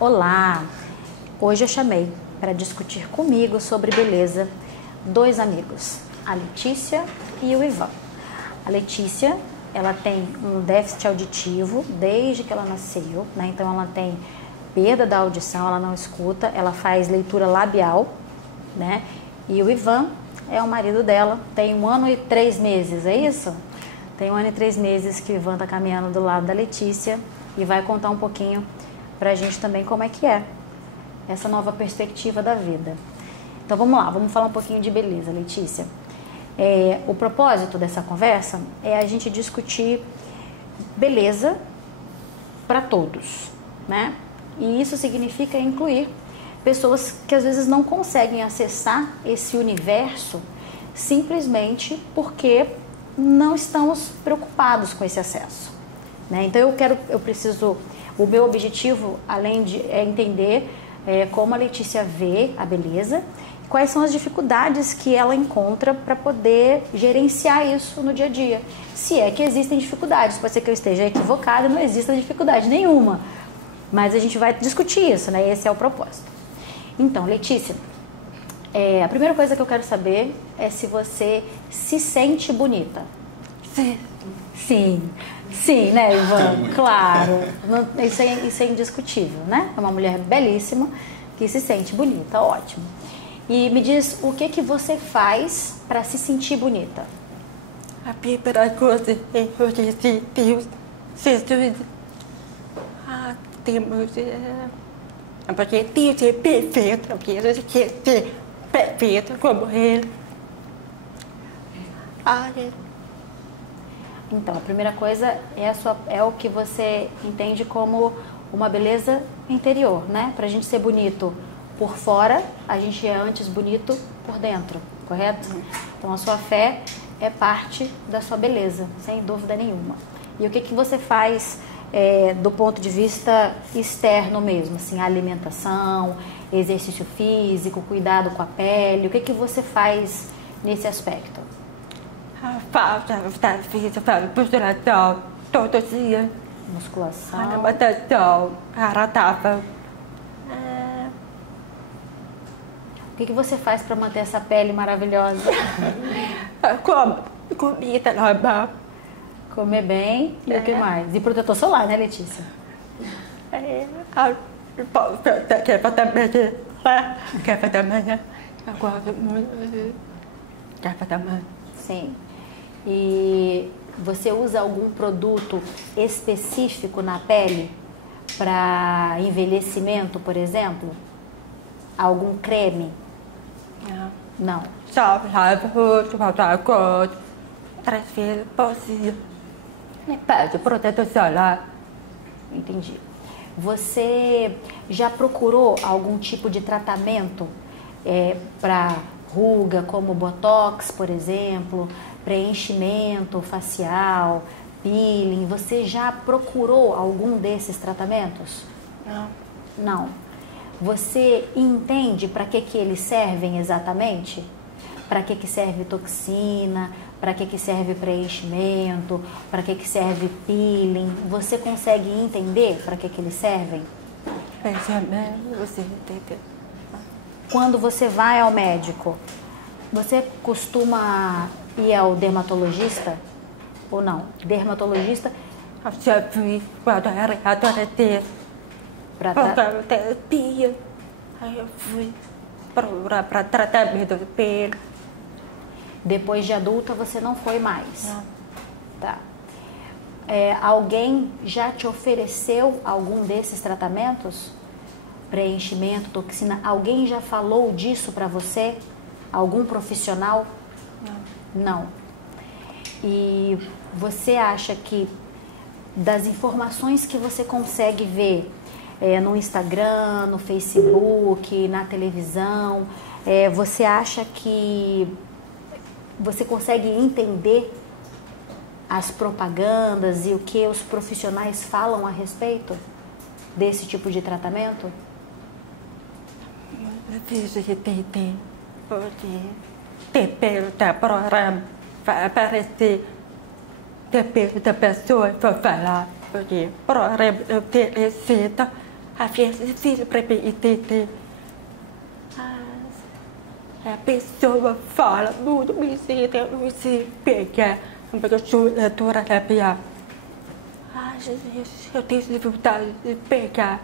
Olá! Hoje eu chamei para discutir comigo sobre beleza dois amigos, a Letícia e o Ivan. A Letícia, ela tem um déficit auditivo desde que ela nasceu, né? Então ela tem perda da audição, ela não escuta, ela faz leitura labial, né? E o Ivan é o marido dela, tem 1 ano e 3 meses, é isso? Tem 1 ano e 3 meses que o Ivan está caminhando do lado da Letícia e vai contar um pouquinho pra gente também como é que é essa nova perspectiva da vida. Então vamos lá, vamos falar um pouquinho de beleza, Letícia. O propósito dessa conversa é a gente discutir beleza para todos, né? E isso significa incluir pessoas que às vezes não conseguem acessar esse universo simplesmente porque não estamos preocupados com esse acesso, né? Então o meu objetivo, é entender como a Letícia vê a beleza, quais são as dificuldades que ela encontra para poder gerenciar isso no dia a dia. Se é que existem dificuldades, pode ser que eu esteja equivocada, não exista dificuldade nenhuma, mas a gente vai discutir isso, né? Esse é o propósito. Então, Letícia, a primeira coisa que eu quero saber é se você se sente bonita. Sim. Sim. Sim, né, Ivan? Claro. Isso é indiscutível, né? É uma mulher belíssima que se sente bonita, ótimo. E me diz, o que você faz para se sentir bonita? A primeira coisa é eu disse Deus, Jesus. Temos... Porque Deus é perfeito, porque a gente quer ser perfeito como Ele. Então, a primeira coisa é o que você entende como uma beleza interior, né? Pra gente ser bonito por fora, a gente é antes bonito por dentro, correto? Então, a sua fé é parte da sua beleza, sem dúvida nenhuma. E o que você faz do ponto de vista externo mesmo? Assim, alimentação, exercício físico, cuidado com a pele, o que você faz nesse aspecto? Falta física, musculação, todo dia. Musculação. Alimentação, caratafa. O que você faz para manter essa pele maravilhosa? Comida normal. Comer bem e o que mais? E protetor solar, né, Letícia? Café da manhã. Eu gosto muito. Café da manhã. Sim. E você usa algum produto específico na pele para envelhecimento, por exemplo? Algum creme? Não. Só lava o rosto, volta a cor, 3 vezes por dia. Pede protetor solar. Entendi. Você já procurou algum tipo de tratamento para ruga, como botox, por exemplo, preenchimento facial, peeling? Você já procurou algum desses tratamentos? Não. Não. Você entende para que eles servem exatamente? Para que serve toxina? Para que serve preenchimento? Para que serve peeling? Você consegue entender para que eles servem? Pensamento, você entendeu? Quando você vai ao médico, você costuma ir ao dermatologista ou não? Dermatologista Eu já fui quando era adolescente. Para terapia. Aí eu fui para tratamento de pele. Depois de adulta você não foi mais? Não. Tá. Alguém já te ofereceu algum desses tratamentos? Preenchimento, toxina? Alguém já falou disso para você? Algum profissional? Não. Não. E você acha que das informações que você consegue ver no Instagram, no Facebook, na televisão, você acha que você consegue entender as propagandas e o que os profissionais falam a respeito desse tipo de tratamento? Eu fiz entender, porque depende do programa, vai aparecer, depende da pessoa que vai falar, porque programa eu tenho receita, às vezes vira para mim entender. A pessoa fala muito, me ensina, eu não sei pegar, porque eu sou leitora da minha. Às vezes eu tenho dificuldade de pegar.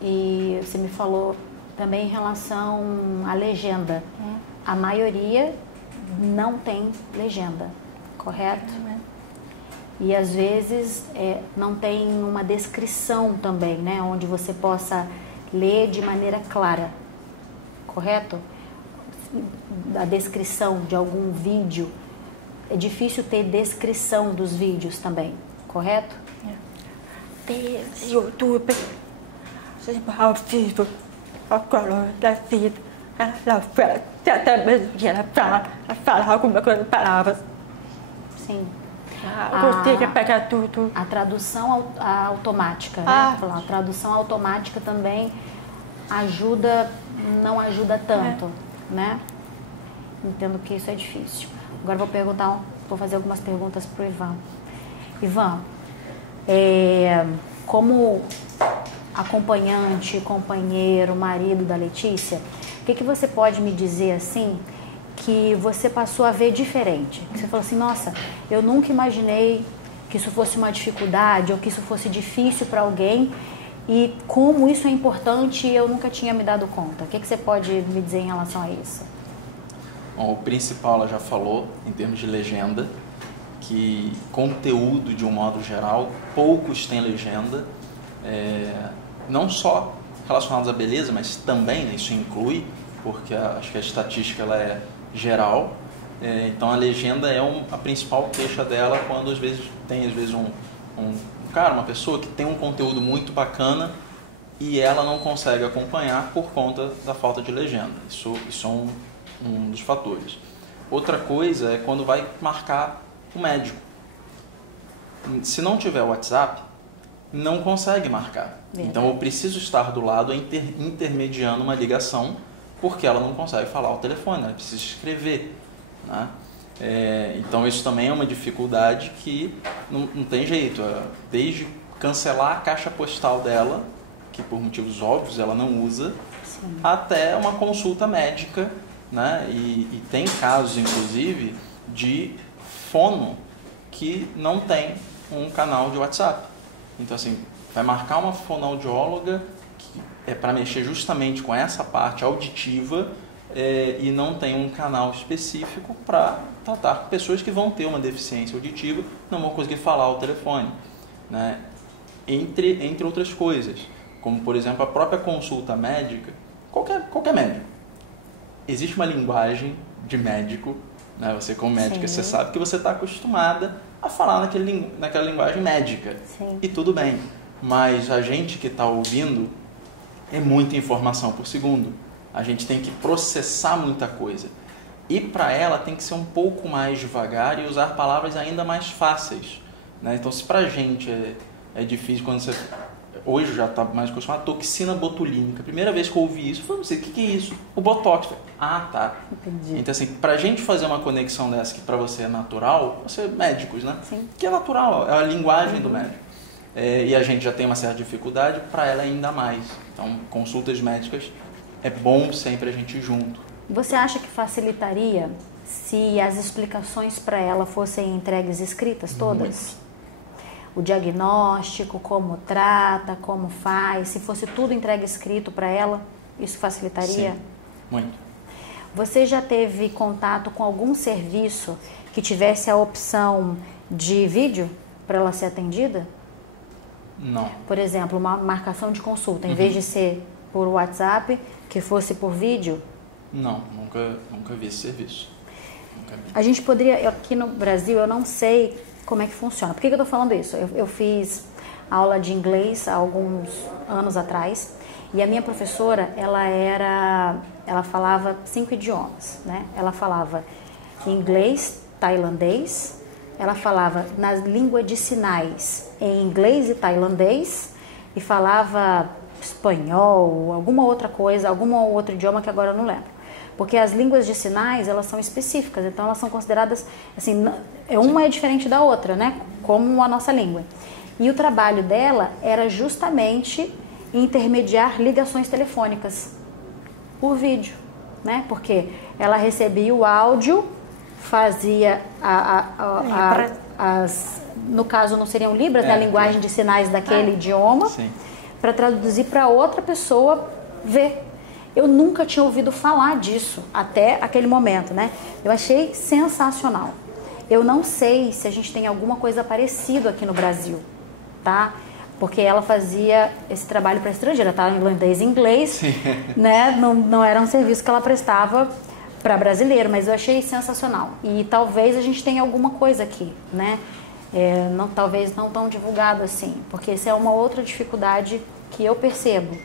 E você me falou também em relação à legenda. A maioria não tem legenda, correto? E às vezes não tem uma descrição também, né? Onde você possa ler de maneira clara, correto? A descrição de algum vídeo, é difícil ter descrição dos vídeos também, correto? Tem YouTube, ao vivo, ao color da vida, ela fala, até mesmo que ela fala alguma coisa, palavras. Sim. Consiga pegar tudo. A tradução automática, né? A tradução automática também ajuda, não ajuda tanto, né? Entendo que isso é difícil. Agora vou fazer algumas perguntas para o Ivan. Ivan, como acompanhante, companheiro, marido da Letícia, o que você pode me dizer assim que você passou a ver diferente? Que você falou assim, nossa, eu nunca imaginei que isso fosse uma dificuldade ou que isso fosse difícil para alguém e como isso é importante e eu nunca tinha me dado conta. O que você pode me dizer em relação a isso? Bom, o principal ela já falou em termos de legenda, que conteúdo de um modo geral, poucos têm legenda, não só relacionados à beleza, mas também, né, isso inclui, porque acho que a estatística ela é geral, então a legenda é a principal queixa dela quando às vezes tem uma pessoa que tem um conteúdo muito bacana e ela não consegue acompanhar por conta da falta de legenda. Isso é um dos fatores. Outra coisa é quando vai marcar o médico. Se não tiver WhatsApp, não consegue marcar. Verdade. Então eu preciso estar do lado intermediando uma ligação, porque ela não consegue falar ao telefone, ela precisa escrever, né? Então isso também é uma dificuldade que não tem jeito. Desde cancelar a caixa postal dela, que por motivos óbvios ela não usa, sim, até uma consulta médica, né? E tem casos, inclusive, de fono que não tem um canal de WhatsApp. Então, assim, vai marcar uma fonoaudióloga que é para mexer justamente com essa parte auditiva e não tem um canal específico para tratar com pessoas que vão ter uma deficiência auditiva, não vão conseguir falar ao telefone, né? Entre outras coisas, como, por exemplo, a própria consulta médica, qualquer médico. Existe uma linguagem de médico, né? Você como médica, sim, você sabe que você está acostumada a falar naquela linguagem médica. Sim. E tudo bem, mas a gente que está ouvindo é muita informação por segundo. A gente tem que processar muita coisa. E para ela tem que ser um pouco mais devagar e usar palavras ainda mais fáceis, né? Então, se para a gente é difícil, quando você... Hoje já está mais acostumado, toxina botulínica. A primeira vez que eu ouvi isso, eu falei, o que é isso? O Botox. Ah, tá. Entendi. Então, assim, pra gente fazer uma conexão dessa que pra você é natural, você é médicos, né? Sim. Que é natural, é a linguagem do médico. E a gente já tem uma certa dificuldade, para ela ainda mais. Então, consultas médicas, é bom sempre a gente ir junto. Você acha que facilitaria se as explicações para ela fossem entregues escritas todas? Muito. O diagnóstico, como trata, como faz, se fosse tudo entregue escrito para ela, isso facilitaria? Sim, muito. Você já teve contato com algum serviço que tivesse a opção de vídeo para ela ser atendida? Não. Por exemplo, uma marcação de consulta, em vez de ser por WhatsApp, que fosse por vídeo? Não, nunca vi esse serviço. A gente poderia, aqui no Brasil, eu não sei como é que funciona. Por que eu estou falando isso? Eu fiz aula de inglês há alguns anos atrás e a minha professora, ela falava 5 idiomas, né? Ela falava inglês, tailandês, ela falava na língua de sinais em inglês e tailandês e falava espanhol, alguma outra coisa, algum outro idioma que agora eu não lembro. Porque as línguas de sinais, elas são específicas, então elas são consideradas, assim, uma é diferente da outra, né? Como a nossa língua. E o trabalho dela era justamente intermediar ligações telefônicas por vídeo, né? Porque ela recebia o áudio, fazia no caso não seriam libras, né? A linguagem de sinais daquele idioma, para traduzir para outra pessoa ver. Eu nunca tinha ouvido falar disso até aquele momento, né? Eu achei sensacional. Eu não sei se a gente tem alguma coisa parecida aqui no Brasil, tá? Porque ela fazia esse trabalho para estrangeira, tá? Irlandês e inglês, né? Não era um serviço que ela prestava para brasileiro, mas eu achei sensacional. E talvez a gente tenha alguma coisa aqui, né? Talvez não tão divulgado assim, porque essa é uma outra dificuldade que eu percebo.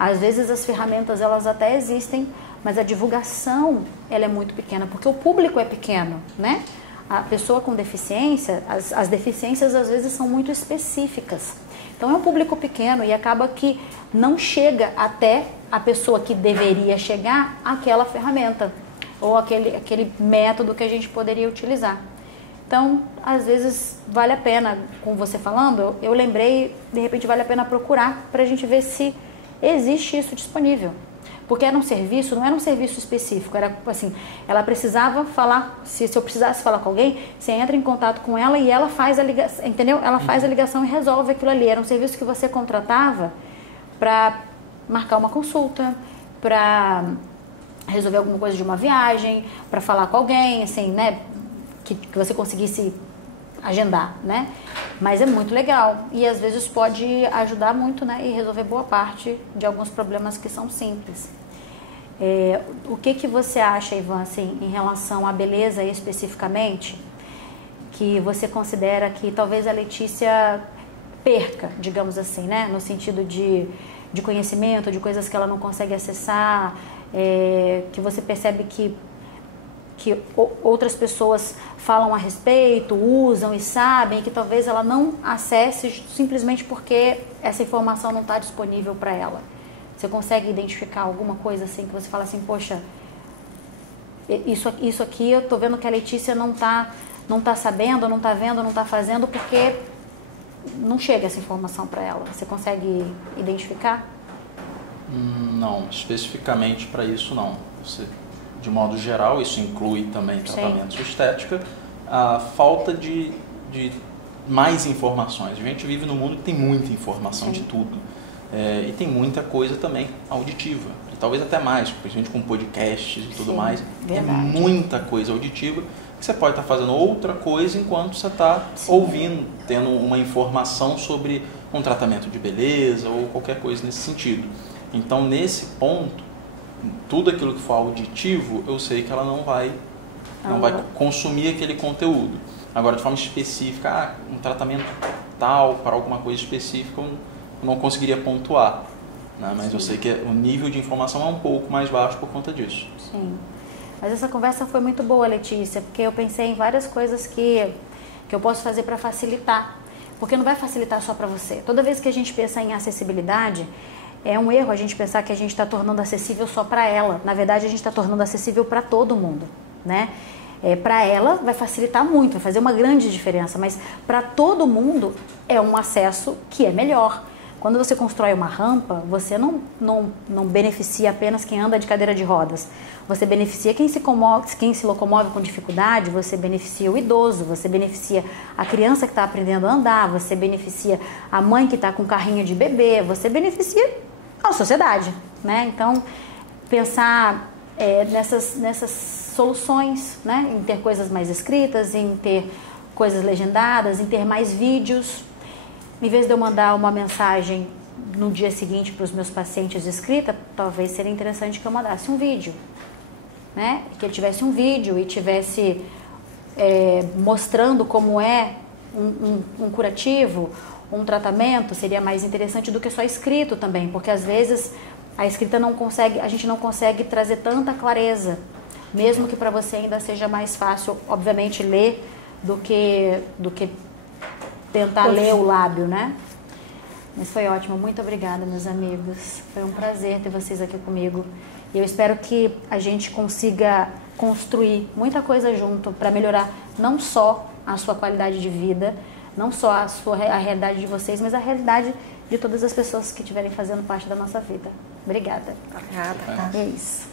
Às vezes as ferramentas elas até existem, mas a divulgação ela é muito pequena, porque o público é pequeno, né? A pessoa com deficiência, as deficiências às vezes são muito específicas. Então é um público pequeno e acaba que não chega até a pessoa que deveria chegar àquela ferramenta ou aquele método que a gente poderia utilizar. Então, às vezes vale a pena, com você falando, eu lembrei, de repente vale a pena procurar para a gente ver se existe isso disponível. Porque era um serviço, não era um serviço específico, era assim, ela precisava falar, se eu precisasse falar com alguém, você entra em contato com ela e ela faz a ligação, entendeu? Ela faz a ligação e resolve aquilo ali. Era um serviço que você contratava para marcar uma consulta, para resolver alguma coisa de uma viagem, para falar com alguém, assim, né? Que você conseguisse agendar, né? Mas é muito legal e às vezes pode ajudar muito, né? E resolver boa parte de alguns problemas que são simples. O que você acha, Ivan, assim, em relação à beleza especificamente, que você considera que talvez a Letícia perca, digamos assim, né? No sentido de conhecimento, de coisas que ela não consegue acessar, que você percebe que outras pessoas falam a respeito, usam e sabem, que talvez ela não acesse simplesmente porque essa informação não está disponível para ela. Você consegue identificar alguma coisa assim que você fala assim, poxa, isso aqui eu estou vendo que a Letícia não tá sabendo, não está vendo, não está fazendo porque não chega essa informação para ela. Você consegue identificar? Não, especificamente para isso não. De modo geral, isso inclui também tratamentos de estética, a falta de mais informações. A gente vive num mundo que tem muita informação de tudo. E tem muita coisa também auditiva. E talvez até mais, principalmente com podcasts e tudo mais. Tem muita coisa auditiva que você pode estar fazendo outra coisa enquanto você está ouvindo, tendo uma informação sobre um tratamento de beleza ou qualquer coisa nesse sentido. Então, nesse ponto, tudo aquilo que for auditivo, eu sei que ela não vai consumir aquele conteúdo. Agora, de forma específica, um tratamento tal, para alguma coisa específica, eu não conseguiria pontuar, né? Mas eu sei que o nível de informação é um pouco mais baixo por conta disso. Sim. Mas essa conversa foi muito boa, Letícia, porque eu pensei em várias coisas que eu posso fazer para facilitar. Porque não vai facilitar só para você. Toda vez que a gente pensa em acessibilidade, é um erro a gente pensar que a gente está tornando acessível só para ela. Na verdade, a gente está tornando acessível para todo mundo, né? Para ela vai facilitar muito, vai fazer uma grande diferença, mas para todo mundo é um acesso que é melhor. Quando você constrói uma rampa, você não beneficia apenas quem anda de cadeira de rodas. Você beneficia quem se locomove com dificuldade, você beneficia o idoso, você beneficia a criança que está aprendendo a andar, você beneficia a mãe que está com carrinho de bebê, você beneficia a sociedade, né? Então, pensar nessas soluções, né? Em ter coisas mais escritas, em ter coisas legendadas, em ter mais vídeos. Em vez de eu mandar uma mensagem no dia seguinte para os meus pacientes escrita, talvez seria interessante que eu mandasse um vídeo, né? Que eu tivesse um vídeo e tivesse mostrando como é um curativo, um tratamento, seria mais interessante do que só escrito também, porque às vezes a escrita a gente não consegue trazer tanta clareza, mesmo que para você ainda seja mais fácil, obviamente, ler do que tentar ler o lábio, né? Mas foi ótimo, muito obrigada, meus amigos. Foi um prazer ter vocês aqui comigo. E eu espero que a gente consiga construir muita coisa junto para melhorar não só a sua qualidade de vida, Não só a realidade de vocês, mas a realidade de todas as pessoas que estiverem fazendo parte da nossa vida. Obrigada. Obrigada. É isso.